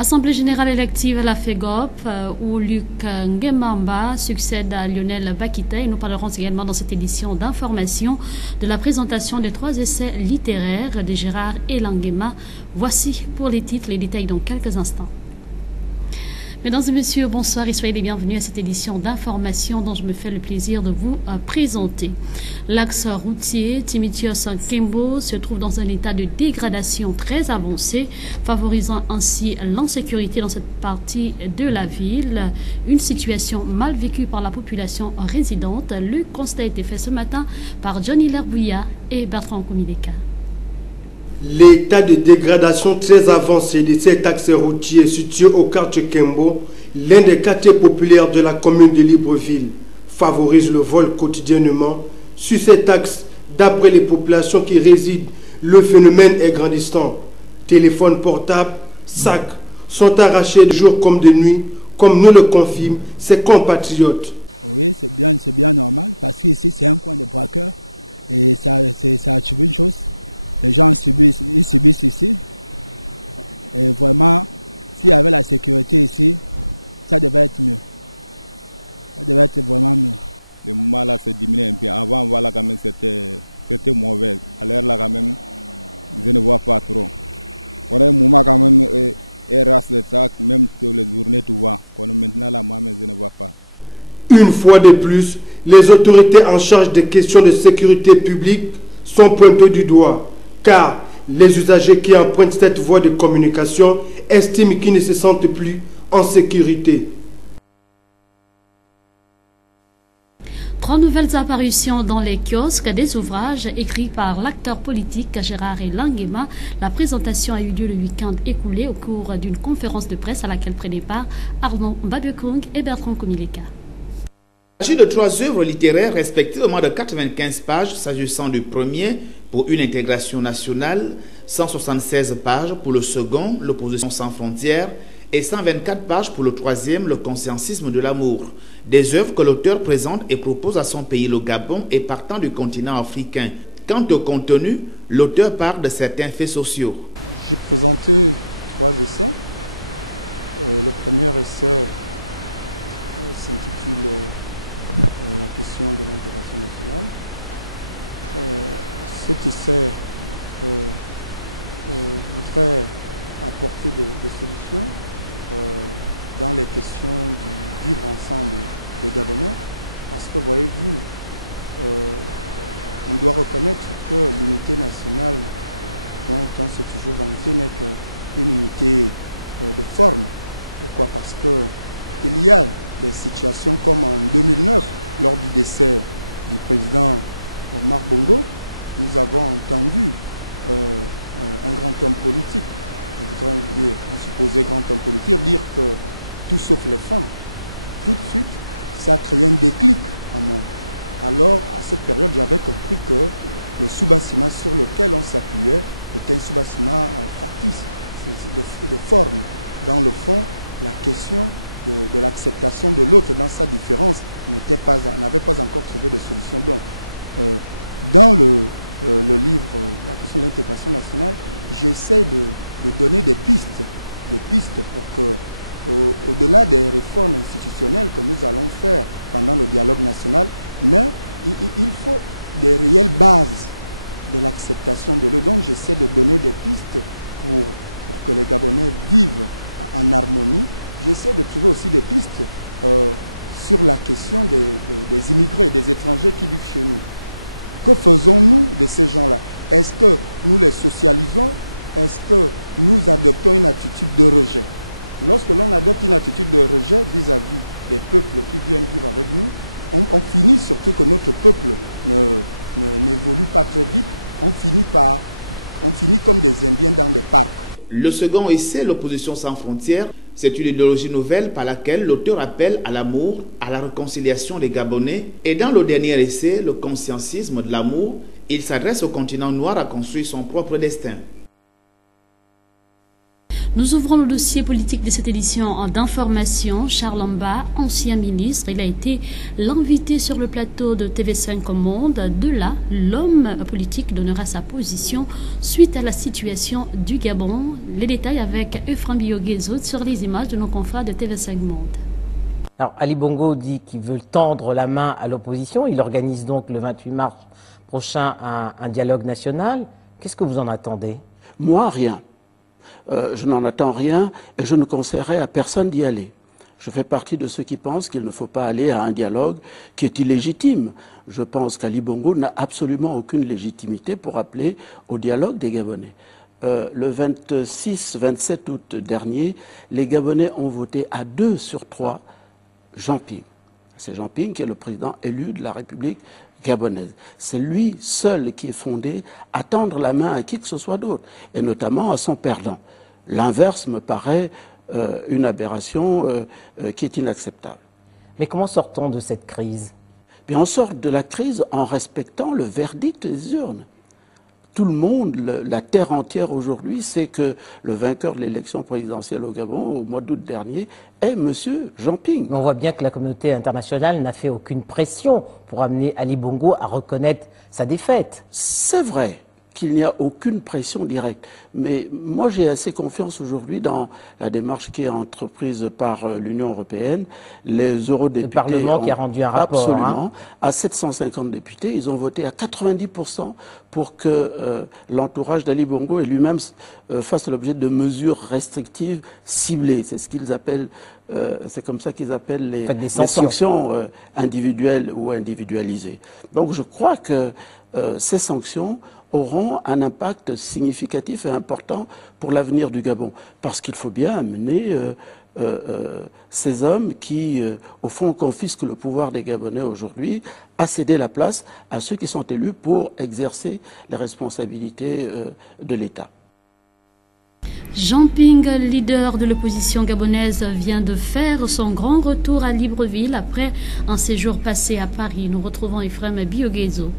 Assemblée générale élective à la FEGOP, où Luc Ngemamba succède à Lionel Bakita. Et nous parlerons également dans cette édition d'information de la présentation des 3 essais littéraires de Gérard Elangema. Voici pour les titres, les détails dans quelques instants. Mesdames et messieurs, bonsoir et soyez les bienvenus à cette édition d'information dont je me fais le plaisir de vous présenter. L'axe routier Timitios-Kembo se trouve dans un état de dégradation très avancé, favorisant ainsi l'insécurité dans cette partie de la ville. Une situation mal vécue par la population résidente. Le constat a été fait ce matin par Johnny Lerbouya et Bertrand Komileka. L'état de dégradation très avancé de cet axe routier situé au quartier Kembo, l'un des quartiers populaires de la commune de Libreville, favorise le vol quotidiennement. Sur cet axe, d'après les populations qui résident, le phénomène est grandissant. Téléphones portables, sacs sont arrachés de jour comme de nuit, comme nous le confirment ses compatriotes. Oui, c'est bien normal, parce qu'ici c'est un coin de braqueurs et ça attribue une chose. Les gens subissent ici. Et vraiment, s'il y avait la sécurité ici, ça devait être mieux. Ça devait être vraiment mieux. Le moment là s'est diminué un peu. Avant, voilà, quand même, c'était mauvais. À l'heure là, quand même, je ne vois pas trop. Voilà, le moment quand même, et reste de ça, même toutes les journées, tout va. Maintenant là, moi, je ne vois pas. Une fois de plus, les autorités en charge des questions de sécurité publique sont pointées du doigt. Car les usagers qui empruntent cette voie de communication estiment qu'ils ne se sentent plus en sécurité. 3 nouvelles apparitions dans les kiosques des ouvrages écrits par l'acteur politique Gérard Elangema. La présentation a eu lieu le week-end écoulé au cours d'une conférence de presse à laquelle prenaient part Arnaud Mbabekong et Bertrand Komileka. Il s'agit de 3 œuvres littéraires respectivement de 95 pages s'agissant du premier pour une intégration nationale, 176 pages pour le second, l'opposition sans frontières, et 124 pages pour le troisième, le conscientisme de l'amour. Des œuvres que l'auteur présente et propose à son pays, le Gabon, et partant du continent africain. Quant au contenu, l'auteur parle de certains faits sociaux. J'ai présenté 3 essais. Le premier essai s'intitule la question de l'intégration nationale. Cet essai voudrait apporter des solutions dans les questions du vivre ensemble des Gabonais, parce que voyez-vous, on doit reconnaître que l'unité nationale dont on s'est toujours vanté n'est qu'une unité de forme. Pourquoi? Parce qu'il y a des situations comme en 2009, lors du décès du président Omar Bongo, nous avons entendu un grand homme politique, je voudrais dire, un supposé grand homme politique, dire que tout sauf les fins, tout de suite, ça a créé un déclic en moi. Alors, à cette période, j'avais compris que le sous-bâtiment sur lequel on s'appuyait était un sous-bâtiment factice, de forme. Dans le fond, la question de l'acceptation de l'autre dans sa différence n'avait pas encore trouvé de solution. Donc, dans le livre La question de l'intégration nationale, j'essaie de donner des pistes pour que, au-delà des réformes institutionnelles que nous allons faire pendant le dialogue national, mais il faut des réelles bases de l'acceptation de l'autre. Donc j'essaie de donner des pistes pour que les Gabonais vivent en harmonie. J'essaie de trouver aussi des pistes sur la question des immigrés, des étrangers qui vivent chez nous. Que faisons-nous de ces gens-là? Est-ce que nous les socialisons? Est-ce que nous adoptons une attitude de rejet? Lorsque l'on adopte une attitude de rejet vis-à-vis des peuples qui viennent vivre avec nous, on finit surtout que notre peuple n'évolue pas très vite. On finit comme des Indiens dans des parcs. Le second essai, l'opposition sans frontières, c'est une idéologie nouvelle par laquelle l'auteur appelle à l'amour, à la réconciliation des Gabonais. Et dans le dernier essai, le conscientisme de l'amour, il s'adresse au continent noir à construire son propre destin. Nous ouvrons le dossier politique de cette édition d'information. Charles Amba, ancien ministre, il a été l'invité sur le plateau de TV5 Monde. De là, l'homme politique donnera sa position suite à la situation du Gabon. Les détails avec Ephraim Bioguezo sur les images de nos confrères de TV5 Monde. Alors, Ali Bongo dit qu'il veut tendre la main à l'opposition. Il organise donc le 28 mars prochain un dialogue national. Qu'est-ce que vous en attendez? Moi, rien. Je n'en attends rien et je ne conseillerais à personne d'y aller. Je fais partie de ceux qui pensent qu'il ne faut pas aller à un dialogue qui est illégitime. Je pense qu'Ali Bongo n'a absolument aucune légitimité pour appeler au dialogue des Gabonais. Le 26-27 août dernier, les Gabonais ont voté à 2 sur 3 Jean Ping. C'est Jean Ping qui est le président élu de la République gabonaise. C'est lui seul qui est fondé à tendre la main à qui que ce soit d'autre, et notamment à son perdant. L'inverse me paraît une aberration qui est inacceptable. Mais comment sort-on de cette crise? Bien, on sort de la crise en respectant le verdict des urnes. Tout le monde, la terre entière aujourd'hui, sait que le vainqueur de l'élection présidentielle au Gabon, au mois d'août dernier, est M. Jean Ping. Mais on voit bien que la communauté internationale n'a fait aucune pression pour amener Ali Bongo à reconnaître sa défaite. C'est vrai qu'il n'y a aucune pression directe. Mais moi, j'ai assez confiance aujourd'hui dans la démarche qui est entreprise par l'Union européenne. Les eurodéputés... Le Parlement qui a rendu un rapport. Absolument. À 750 députés, ils ont voté à 90% pour que l'entourage d'Ali Bongo et lui-même fasse l'objet de mesures restrictives ciblées. C'est ce qu'ils appellent... c'est comme ça qu'ils appellent les sanctions individuelles ou individualisées. Donc je crois que ces sanctions auront un impact significatif et important pour l'avenir du Gabon. Parce qu'il faut bien amener ces hommes qui, au fond, confisquent le pouvoir des Gabonais aujourd'hui, à céder la place à ceux qui sont élus pour exercer les responsabilités de l'État. Jean Ping, leader de l'opposition gabonaise, vient de faire son grand retour à Libreville après un séjour passé à Paris. Nous retrouvons Ephraim Bioguezo.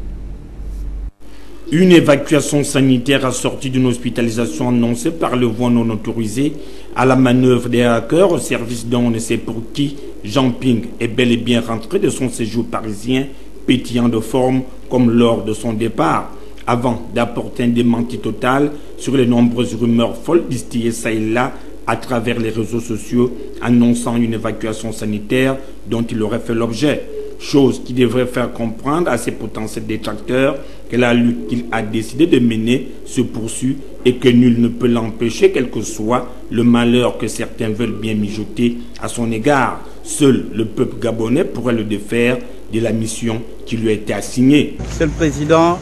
Une évacuation sanitaire assortie d'une hospitalisation annoncée par le voie non autorisé à la manœuvre des hackers au service dont on ne sait pour qui. Jean Ping est bel et bien rentré de son séjour parisien, pétillant de forme comme lors de son départ, avant d'apporter un démenti total sur les nombreuses rumeurs folles distillées ça et là à travers les réseaux sociaux annonçant une évacuation sanitaire dont il aurait fait l'objet. Chose qui devrait faire comprendre à ses potentiels détracteurs que la lutte qu'il a décidé de mener se poursuit et que nul ne peut l'empêcher, quel que soit le malheur que certains veulent bien mijoter à son égard. Seul le peuple gabonais pourrait le défaire de la mission qui lui a été assignée. Monsieur le Président,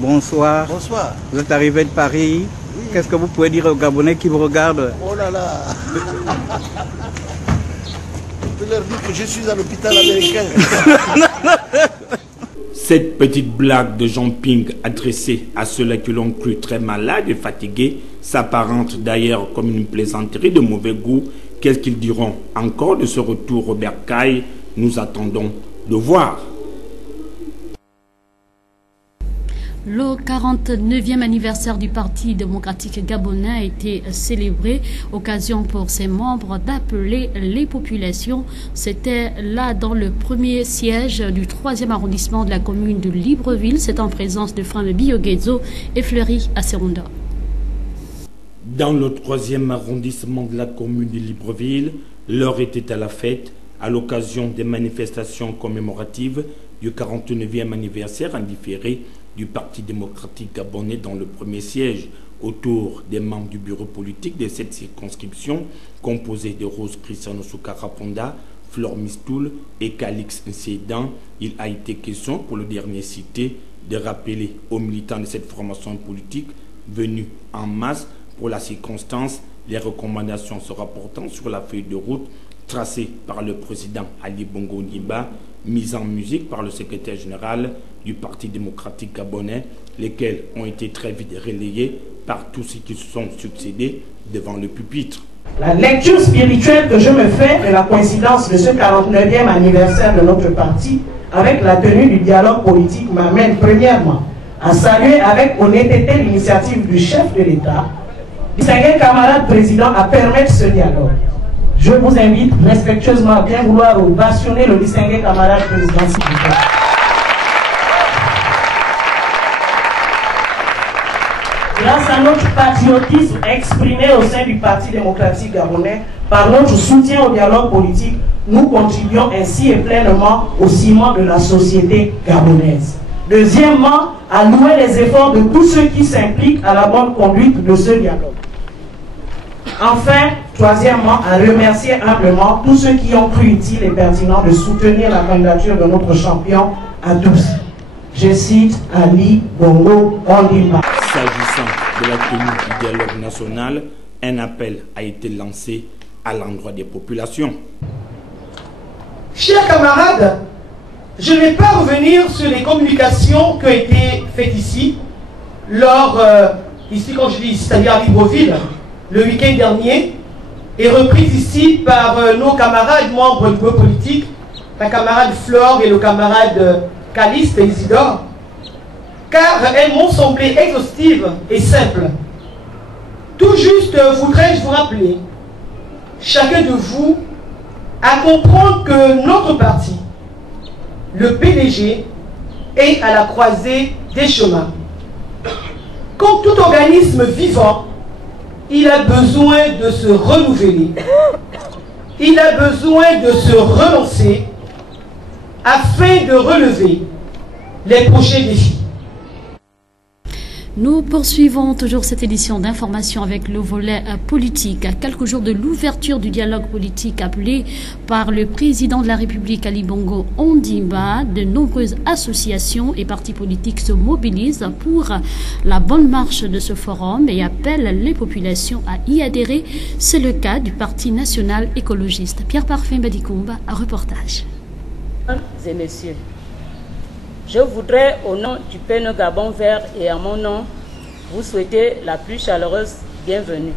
bonsoir. Bonsoir. Vous êtes arrivé de Paris. Oui. Qu'est-ce que vous pouvez dire aux Gabonais qui vous regardent? Oh là là. Je leur dis que je suis à l'hôpital américain. Cette petite blague de Jean Ping adressée à ceux-là que l'on crut très malades et fatigués s'apparente d'ailleurs comme une plaisanterie de mauvais goût. Qu'est-ce qu'ils diront encore de ce retour au bercail? Nous attendons de voir. Le 49e anniversaire du Parti démocratique gabonais a été célébré, occasion pour ses membres d'appeler les populations. C'était là dans le premier siège du 3e arrondissement de la commune de Libreville. C'est en présence de Ephraim Bioguezo et Fleury Asserunda. Dans le 3e arrondissement de la commune de Libreville, l'heure était à la fête à l'occasion des manifestations commémoratives du 49e anniversaire indifféré du Parti démocratique gabonais dans le premier siège, autour des membres du bureau politique de cette circonscription, composé de Rose Cristiano Soukaraponda, Flore Mistoul et Calix Nsédan. Il a été question pour le dernier cité de rappeler aux militants de cette formation politique venus en masse pour la circonstance les recommandations se rapportant sur la feuille de route tracée par le président Ali Bongo Ondimba, mise en musique par le secrétaire général du Parti démocratique gabonais, lesquels ont été très vite relayés par tous ceux qui se sont succédés devant le pupitre. La lecture spirituelle que je me fais est la coïncidence de ce 49e anniversaire de notre parti avec la tenue du dialogue politique m'amène premièrement à saluer avec honnêteté l'initiative du chef de l'État Distingués camarades présidents, à permettre ce dialogue. Je vous invite respectueusement à bien vouloir ovationner le distingué camarade président, s'il vous plaît. Grâce à notre patriotisme exprimé au sein du Parti démocratique gabonais, par notre soutien au dialogue politique, nous contribuons ainsi et pleinement au ciment de la société gabonaise. Deuxièmement, à louer les efforts de tous ceux qui s'impliquent à la bonne conduite de ce dialogue. Enfin, troisièmement, à remercier humblement tous ceux qui ont cru utile et pertinent de soutenir la candidature de notre champion à tous. Je cite Ali Bongo Ondimba. S'agissant de la tenue du dialogue national, un appel a été lancé à l'endroit des populations. Chers camarades, je ne vais pas revenir sur les communications qui ont été faites ici, ici quand je dis ici, c'est-à-dire à Libreville, le week-end dernier, et reprises ici par nos camarades membres du groupe politique, la camarade Flore et le camarade Caliste et Isidore, car elles m'ont semblé exhaustives et simples. Tout juste voudrais-je vous rappeler, chacun de vous, à comprendre que notre parti, le PDG, est à la croisée des chemins. Comme tout organisme vivant, il a besoin de se renouveler, il a besoin de se relancer afin de relever les prochains défis. Nous poursuivons toujours cette édition d'information avec le volet politique. À quelques jours de l'ouverture du dialogue politique appelé par le président de la République Ali Bongo Ondimba, de nombreuses associations et partis politiques se mobilisent pour la bonne marche de ce forum et appellent les populations à y adhérer. C'est le cas du Parti national écologiste. Pierre Parfait Badikumba, un reportage. Mesdames et messieurs, je voudrais, au nom du PNE Gabon Vert et à mon nom, vous souhaiter la plus chaleureuse bienvenue.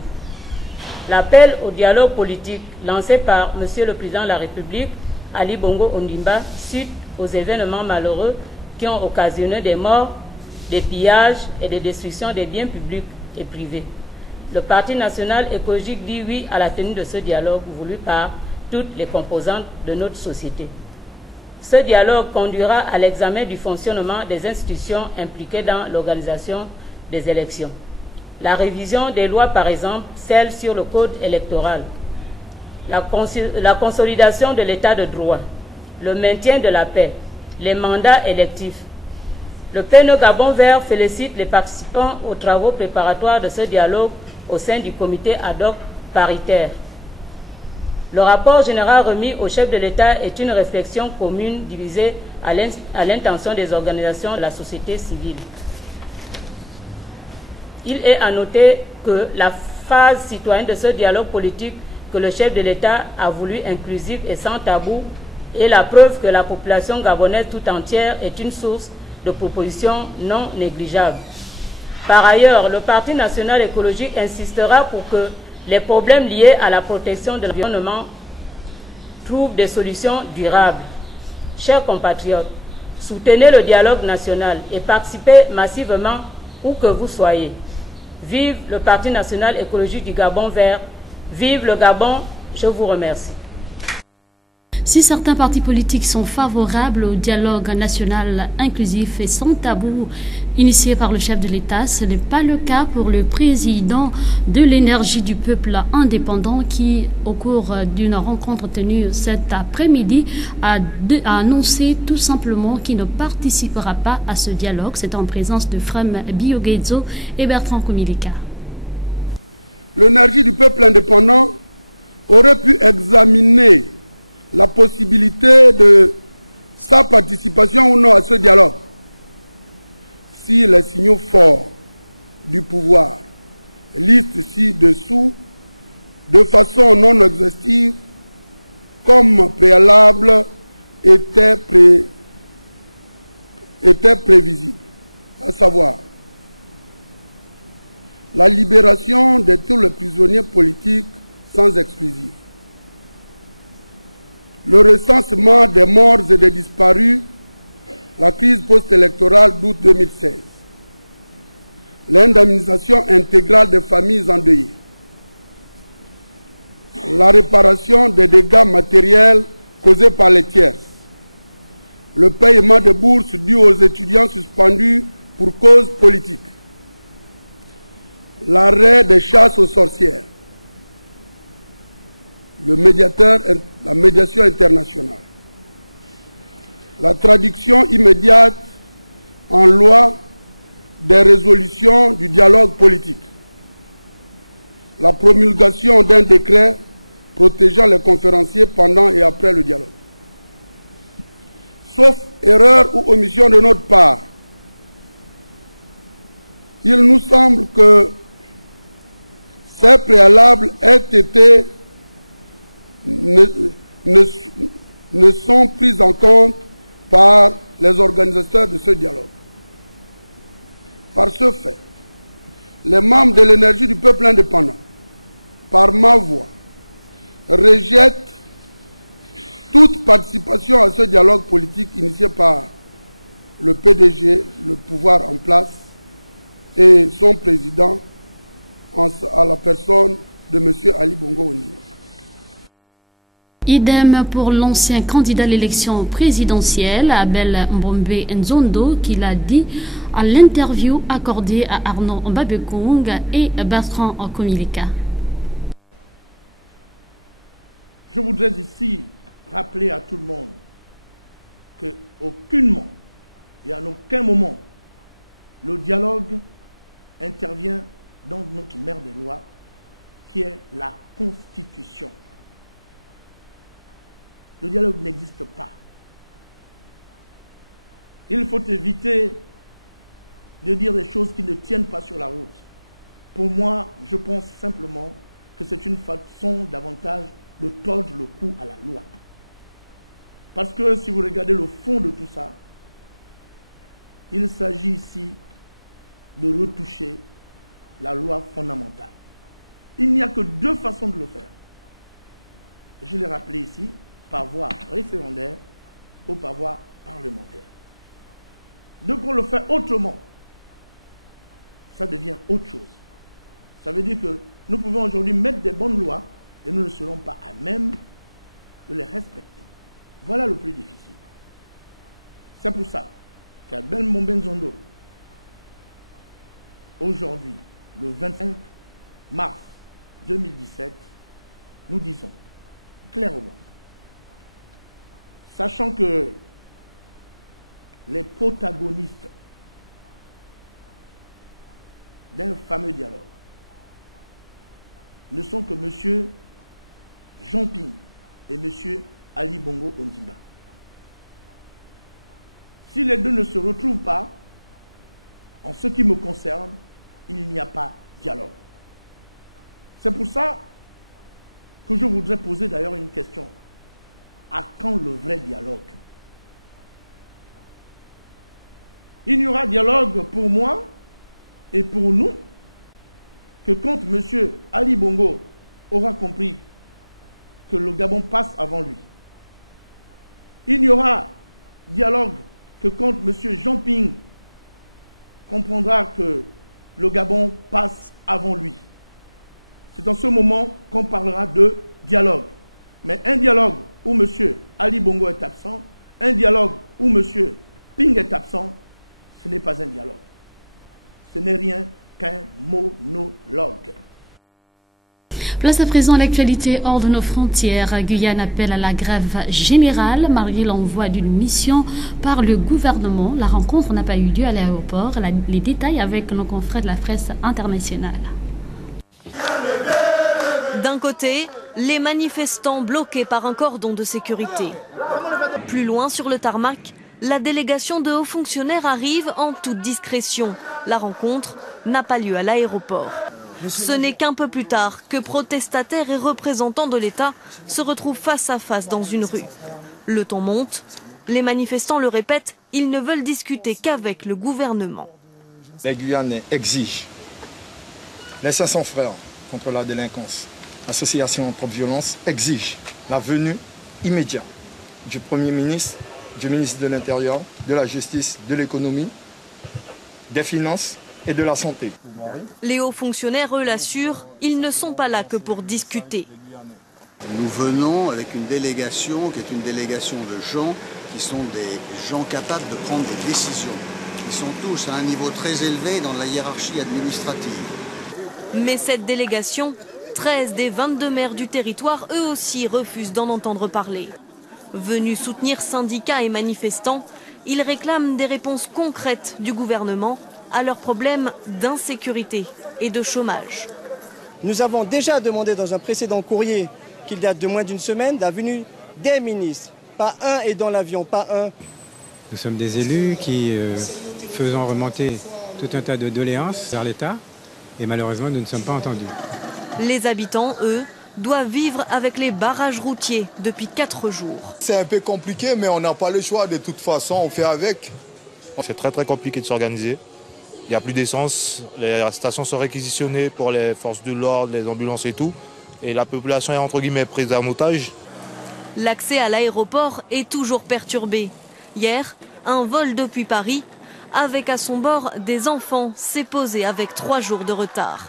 L'appel au dialogue politique lancé par Monsieur le Président de la République, Ali Bongo Ondimba, suite aux événements malheureux qui ont occasionné des morts, des pillages et des destructions des biens publics et privés. Le Parti national écologique dit oui à la tenue de ce dialogue voulu par toutes les composantes de notre société. Ce dialogue conduira à l'examen du fonctionnement des institutions impliquées dans l'organisation des élections. La révision des lois, par exemple, celle sur le code électoral, la consolidation de l'état de droit, le maintien de la paix, les mandats électifs. Le PNE Gabon Vert félicite les participants aux travaux préparatoires de ce dialogue au sein du comité ad hoc paritaire. Le rapport général remis au chef de l'État est une réflexion commune divisée à l'intention des organisations de la société civile. Il est à noter que la phase citoyenne de ce dialogue politique que le chef de l'État a voulu inclusif et sans tabou est la preuve que la population gabonaise tout entière est une source de propositions non négligeables. Par ailleurs, le Parti national écologique insistera pour que les problèmes liés à la protection de l'environnement trouvent des solutions durables. Chers compatriotes, soutenez le dialogue national et participez massivement où que vous soyez. Vive le Parti national écologique du Gabon Vert. Vive le Gabon. Je vous remercie. Si certains partis politiques sont favorables au dialogue national inclusif et sans tabou initié par le chef de l'État, ce n'est pas le cas pour le président de l'énergie du peuple indépendant qui, au cours d'une rencontre tenue cet après-midi, a annoncé tout simplement qu'il ne participera pas à ce dialogue. C'est en présence de Frem Biogezo et Bertrand Komilika. L'énergie du peuple indépendant aurait pu examiner la possibilité de sa participation ou non à ce dialogue si les signaux forts du pouvoir listés ci-dessous de façon non exhaustive comme préalable étaient prévisibles, à savoir la libération de tous les prisonniers politiques sans exclusive, le recensement des morts et des disparus, la crise post-électorale d'août 2016, l'indemnisation intégrale des familles endeuillées, la réparation des dégâts matériels causés par les tiers, le paiement de bourses dues aux étudiants suspendus pour cause politique, l'arrêt des chasses aux sorcières, la médiation internationale, la traduction immédiate en loi des résolutions du dialogue politique, la promulgation d'un décret protégeant les conférenciers pendant et après le dialogue. Sauf erreur ou omission de notre part, il nous semble que ces préalables ne sont pris en compte par les organisateurs de ce dialogue. Par ce fait, les membres de l'énergie du peuple indépendant, par ma voix, rejettent toute participation à ce dialogue politique initié par le PDG, le pouvoir en place, et son président, à la personne de M. Ali Bongo Ondimba. Idem pour l'ancien candidat à l'élection présidentielle, Abel Mbombe Nzondo, qui l'a dit à l'interview accordée à Arnaud Mbabekong et Bertrand Komilika. Je voudrais ici rappeler à tout le monde qu'aucunement et à aucun moment le dialogue intervient dans notre mère des lois, qui est la Constitution. Le dialogue n'existe pas. Il faut éviter de dire des choses qui ne tiennent pas sur la route. Pour moi, je pense simplement que c'est une façon davantage de tordre le cou à la loi. Parce que si vous regardez le fond de tout ça, il s'agit ici de retoucher la loi fondamentale. Il n'y a que deux façons de le faire. Je l'ai rappelé ici, par voie référendaire ou par voie parlementaire. Donc on le fait autrement. Ça devient autre chose. Ça veut dire que nous pouvons aujourd'hui mettre des bonnes lois et nous ne serons pas à même de les respecter. Voilà le plus difficile. C'est pour ça qu'Abel Mbombe Nzondo, aujourd'hui, le 25 mars 2017, nous disons clairement, sachant que les protagonistes d'un fameux dialogue ne sont que M. Jean Ping et M. Ali Bongo Ondimba. Si les deux ne se retrouvent pas, en ce qui me concerne, il n'y a pas dialogue. C'est pour ça que je voudrais poser d'ailleurs une question. À quand le vrai dialogue? Il n'y aura dialogue pour moi et pour nous que quand M. Ali Bongo aura compris que le Gabon passe avant lui. Il n'y aura dialogue que quand M. Jean Ping comprendra que le Gabon passe avant lui. C'est en ce moment qu'on parlera de dialogue. Mais un dialogue où M. Ali Bongo est absent, un dialogue où M. Ping est absent, ce n'est pas un dialogue. Ce n'est rien qu'un monologue. Place à présent l'actualité hors de nos frontières. Guyane appelle à la grève générale malgré l'envoi d'une mission par le gouvernement. La rencontre n'a pas eu lieu à l'aéroport. Les détails avec nos confrères de la presse internationale. D'un côté, les manifestants bloqués par un cordon de sécurité. Plus loin sur le tarmac, la délégation de hauts fonctionnaires arrive en toute discrétion. La rencontre n'a pas lieu à l'aéroport. Ce n'est qu'un peu plus tard que protestataires et représentants de l'État se retrouvent face à face dans une rue. Le ton monte. Les manifestants le répètent, ils ne veulent discuter qu'avec le gouvernement. Les Guyanais exigent les 500 frères contre la délinquance. L'association anti-violence exige la venue immédiate du Premier ministre, du ministre de l'Intérieur, de la Justice, de l'Économie, des Finances et de la santé. Les hauts fonctionnaires, eux, l'assurent, ils ne sont pas là que pour discuter. Nous venons avec une délégation qui est une délégation de gens qui sont des gens capables de prendre des décisions. Ils sont tous à un niveau très élevé dans la hiérarchie administrative. Mais cette délégation, 13 des 22 maires du territoire, eux aussi refusent d'en entendre parler. Venus soutenir syndicats et manifestants, ils réclament des réponses concrètes du gouvernement à leurs problèmes d'insécurité et de chômage. Nous avons déjà demandé dans un précédent courrier qu'il date de moins d'une semaine la venue des ministres. Pas un est dans l'avion, pas un. Nous sommes des élus qui faisons remonter tout un tas de doléances vers l'État et malheureusement nous ne sommes pas entendus. Les habitants, eux, doivent vivre avec les barrages routiers depuis 4 jours. C'est un peu compliqué mais on n'a pas le choix, de toute façon on fait avec. C'est très compliqué de s'organiser. Il n'y a plus d'essence, les stations sont réquisitionnées pour les forces de l'ordre, les ambulances et tout. Et la population est entre guillemets prise en otage. L'accès à l'aéroport est toujours perturbé. Hier, un vol depuis Paris, avec à son bord des enfants, s'est posé avec 3 jours de retard.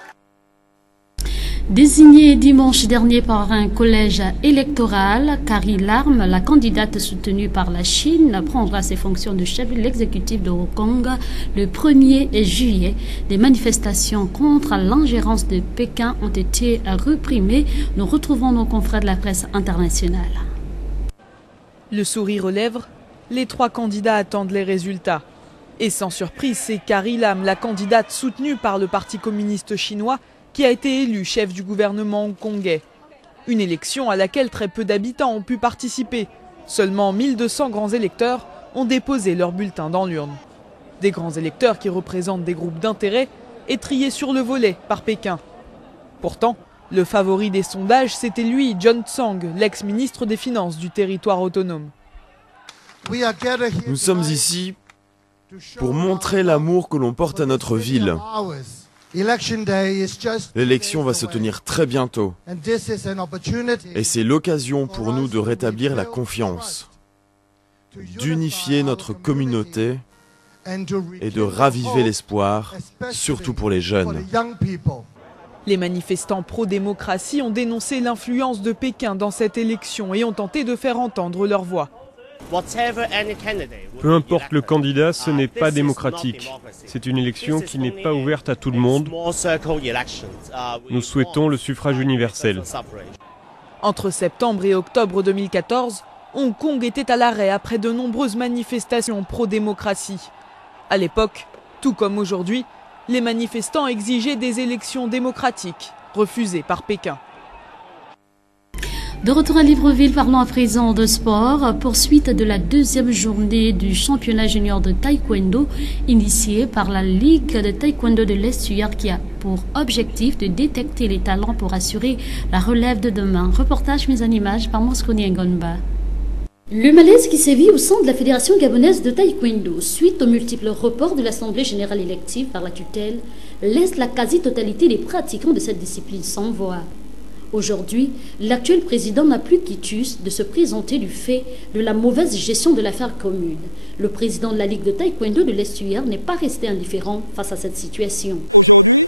Désignée dimanche dernier par un collège électoral, Carrie Lam, la candidate soutenue par la Chine, prendra ses fonctions de chef de l'exécutif de Hong Kong le 1er juillet. Des manifestations contre l'ingérence de Pékin ont été réprimées. Nous retrouvons nos confrères de la presse internationale. Le sourire aux lèvres, les 3 candidats attendent les résultats. Et sans surprise, c'est Carrie Lam, la candidate soutenue par le Parti communiste chinois, qui a été élu chef du gouvernement hongkongais. Une élection à laquelle très peu d'habitants ont pu participer. Seulement 1200 grands électeurs ont déposé leur bulletin dans l'urne. Des grands électeurs qui représentent des groupes d'intérêt et triés sur le volet par Pékin. Pourtant, le favori des sondages, c'était lui, John Tsang, l'ex-ministre des Finances du territoire autonome. Nous sommes ici pour montrer l'amour que l'on porte à notre ville. L'élection va se tenir très bientôt et c'est l'occasion pour nous de rétablir la confiance, d'unifier notre communauté et de raviver l'espoir, surtout pour les jeunes. Les manifestants pro-démocratie ont dénoncé l'influence de Pékin dans cette élection et ont tenté de faire entendre leur voix. Peu importe le candidat, ce n'est pas démocratique. C'est une élection qui n'est pas ouverte à tout le monde. Nous souhaitons le suffrage universel. Entre septembre et octobre 2014, Hong Kong était à l'arrêt après de nombreuses manifestations pro-démocratie. À l'époque, tout comme aujourd'hui, les manifestants exigeaient des élections démocratiques, refusées par Pékin. De retour à Libreville, parlons à présent de sport. Poursuite de la 2e journée du championnat junior de taekwondo initié par la Ligue de taekwondo de l'Estuaire qui a pour objectif de détecter les talents pour assurer la relève de demain. Reportage mise en image par Mosconi Ngonba. Le malaise qui sévit au sein de la Fédération gabonaise de taekwondo suite aux multiples reports de l'Assemblée générale élective par la tutelle laisse la quasi-totalité des pratiquants de cette discipline sans voix. Aujourd'hui, l'actuel président n'a plus quitus de se présenter du fait de la mauvaise gestion de l'affaire commune. Le président de la Ligue de taekwondo de l'Estuaire n'est pas resté indifférent face à cette situation. Aujourd'hui,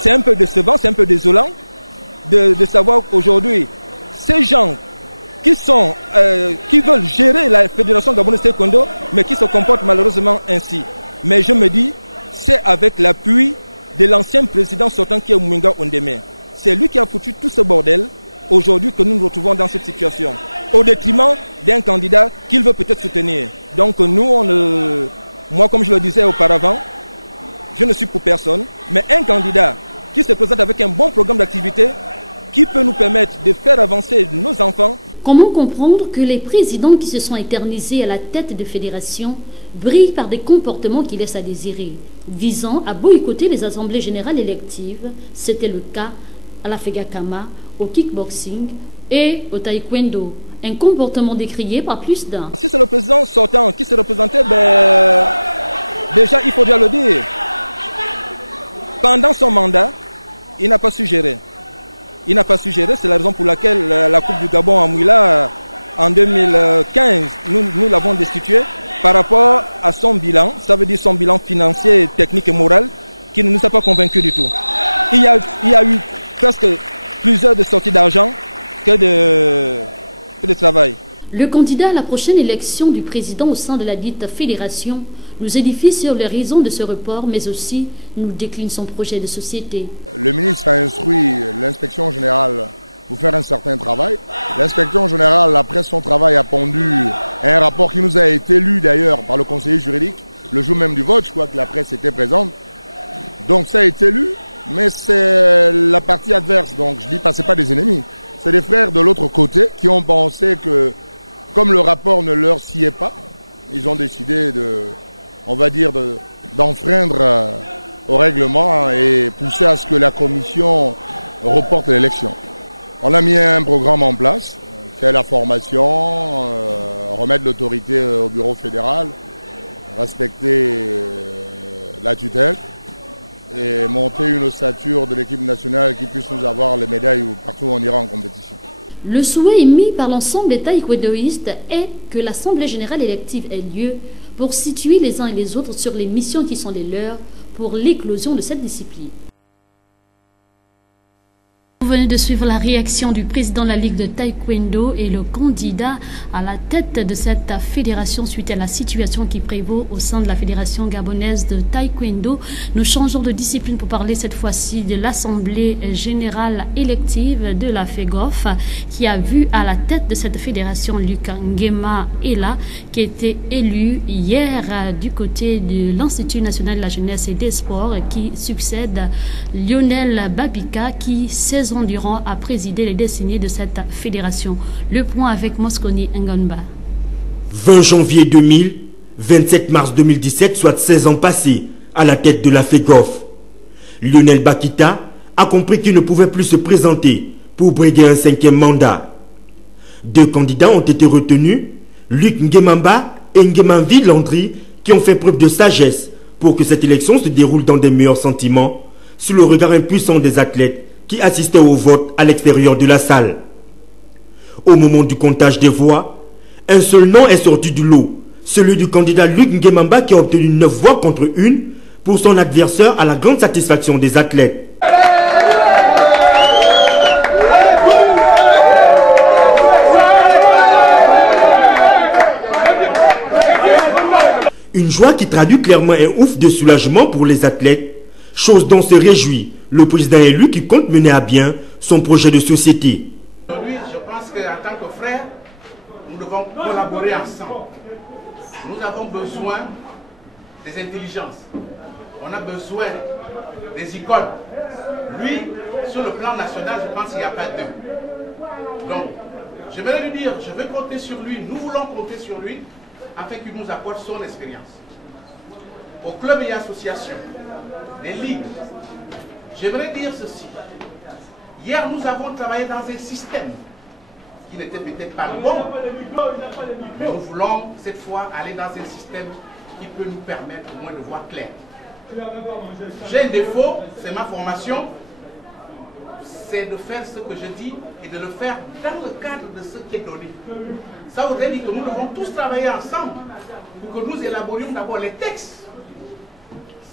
c'est un peu décevant, c'est un peu désolant de savoir qu'aujourd'hui, ces gens qui veulent gérer la Fédération gabonaise de taekwondo, mais qui se comportent malheureusement ainsi. Mais je me dis, c'est avec l'appui de l'ancien président sortant qui est Mouinga Ondeme. C'est lui qui a foutu tout ce bordel aujourd'hui que nous nous retrouvons dans cette situation, au détriment d'un candidat qu'il veut peut-être soutenir. Donc nous, moi comme je le disais auparavant, je ne suis pour personne, mais un candidat qui se présente avec un bon programme d'activité, qui peut nous permettre de faire avancer nos enfants. Comment comprendre que les présidents qui se sont éternisés à la tête de fédérations brillent par des comportements qui laissent à désirer, visant à boycotter les assemblées générales électives? C'était le cas à la Fegakama, au kickboxing et au taekwondo. Un comportement décrié par plus d'un. Si c'est le président sortant qui se représentait, déjà il faut déjà le dire. Pendant son mandat, il n'a pas su gérer. Il n'a pas su gérer, c'est la raison pour laquelle la Coupe du Gabon à Mouila, en 2015, nous l'avons destitué par rapport à son bilan, ça veut dire son bilan financier, technique et moral, qui ne nous a pas convaincus du tout. Il y a eu presque plusieurs de sorties d'argent que de travail. Le candidat à la prochaine élection du président au sein de la dite fédération nous édifie sur les raisons de ce report, mais aussi nous décline son projet de société. Le ministre a instruit l'inspection générale pour faire un certain travail. L'inspection générale, après son travail, a pondu un rapport qui nous a été lu d'ailleurs par le conseiller juridique le jour même du vote. Je crois que la presse était présente. Donc ça a été lu, mais c'est la partie adverse. Donc je dis pas, c'est pas des ennemis. C'est des frères de l'autre côté qui ont pensé que, comme le rapport ne leur sied pas, ils ont décidé d'enfreindre au règlement et pousser à ce que la commission reporte l'élection. On a mis un programme en place, qui est la formation, remettre l'autorité au bureau fédéral, respecter la tutelle et monter une ossature de l'équipe nationale qui puisse nous avoir les médailles partout où on ira en compétition. Le souhait émis par l'ensemble des taekwondoïstes est que l'Assemblée générale élective ait lieu pour situer les uns et les autres sur les missions qui sont les leurs pour l'éclosion de cette discipline. Vous venez de suivre la réaction du président de la Ligue de Taekwondo et le candidat à la tête de cette fédération suite à la situation qui prévaut au sein de la fédération gabonaise de Taekwondo. Nous changeons de discipline pour parler cette fois-ci de l'Assemblée générale élective de la FEGOF qui a vu à la tête de cette fédération Luc Nguema Ela qui a été élu hier du côté de l'Institut national de la jeunesse et des sports qui succède Lionel Babika qui 16 ans durant a présidé les destinées de cette fédération. Le point avec Mosconi Ngonba. 20 janvier 2000, 27 mars 2017, soit 16 ans passés à la tête de la FEGOF. Lionel Bakita a compris qu'il ne pouvait plus se présenter pour briguer un 5e mandat. 2 candidats ont été retenus, Luc Nguemamba et Nguemanvi Landry, qui ont fait preuve de sagesse pour que cette élection se déroule dans des meilleurs sentiments, sous le regard impuissant des athlètes qui assistaient au vote à l'extérieur de la salle. Au moment du comptage des voix, un seul nom est sorti du lot, celui du candidat Luc Nguemamba qui a obtenu 9 voix contre 1 pour son adversaire à la grande satisfaction des athlètes. Une joie qui traduit clairement un ouf de soulagement pour les athlètes, chose dont se réjouit le président élu qui compte mener à bien son projet de société. Aujourd'hui, je pense qu'en tant que frères, nous devons collaborer ensemble. Nous avons besoin des intelligences. On a besoin des écoles. Lui, sur le plan national, je pense qu'il n'y a pas d'eux. Donc, j'aimerais lui dire, je veux compter sur lui, nous voulons compter sur lui, afin qu'il nous apporte son expérience. Aux clubs et associations, les ligues, j'aimerais dire ceci. Hier, nous avons travaillé dans un système qui n'était peut-être pas bon, mais nous voulons cette fois aller dans un système qui peut nous permettre au moins de voir clair. J'ai un défaut, c'est ma formation, c'est de faire ce que je dis et de le faire dans le cadre de ce qui est donné. Ça voudrait dire que nous devons tous travailler ensemble pour que nous élaborions d'abord les textes.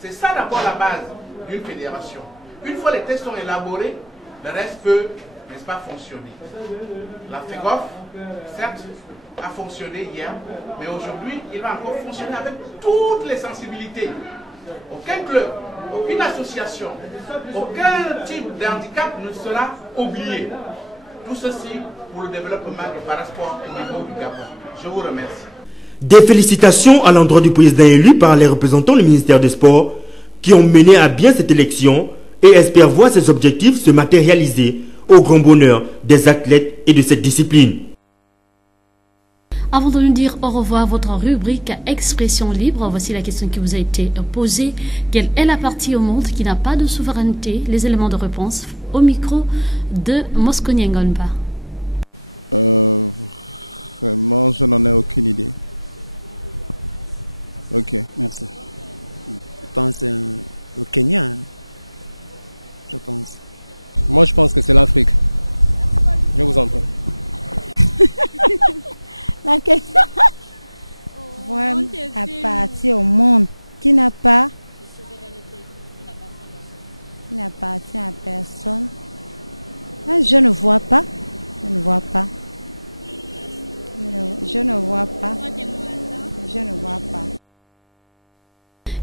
C'est ça d'abord la base d'une fédération. Une fois les textes sont élaborés, le reste peut, n'est-ce pas, fonctionner. La FEGOF, certes, a fonctionné hier, mais aujourd'hui, il va encore fonctionner avec toutes les sensibilités. Aucun club, aucune association, aucun type d'handicap ne sera oublié. Tout ceci pour le développement du parasport au niveau du Gabon. Je vous remercie. Des félicitations à l'endroit du président élu par les représentants du ministère des Sports qui ont mené à bien cette élection et espèrent voir ces objectifs se matérialiser au grand bonheur des athlètes et de cette discipline. Avant de nous dire au revoir, votre rubrique Expression libre, voici la question qui vous a été posée. Quelle est la partie au monde qui n'a pas de souveraineté? Les éléments de réponse au micro de Mosconi Ngonba. Vraiment, je n'en ai aucune idée. Ok, merci. Je pense au Kenya, hein. Je pense. Moi, je pense que c'est l'Afrique. Je vous en prie. La question. Voilà, la partie au monde qui n'a pas qui n'appartient à personne. Je ne vois pas. Je ne vois pas. Je ne vois pas. Je ne vois pas.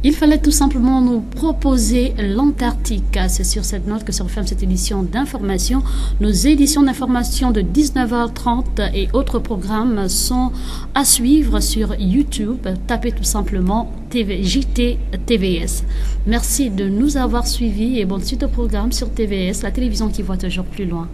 Il fallait tout simplement nous proposer l'Antarctique. C'est sur cette note que se referme cette édition d'information. Nos éditions d'information de 19h30 et autres programmes sont à suivre sur YouTube. Tapez tout simplement JT TVS. Merci de nous avoir suivis et bonne suite au programme sur TVS, la télévision qui voit toujours plus loin.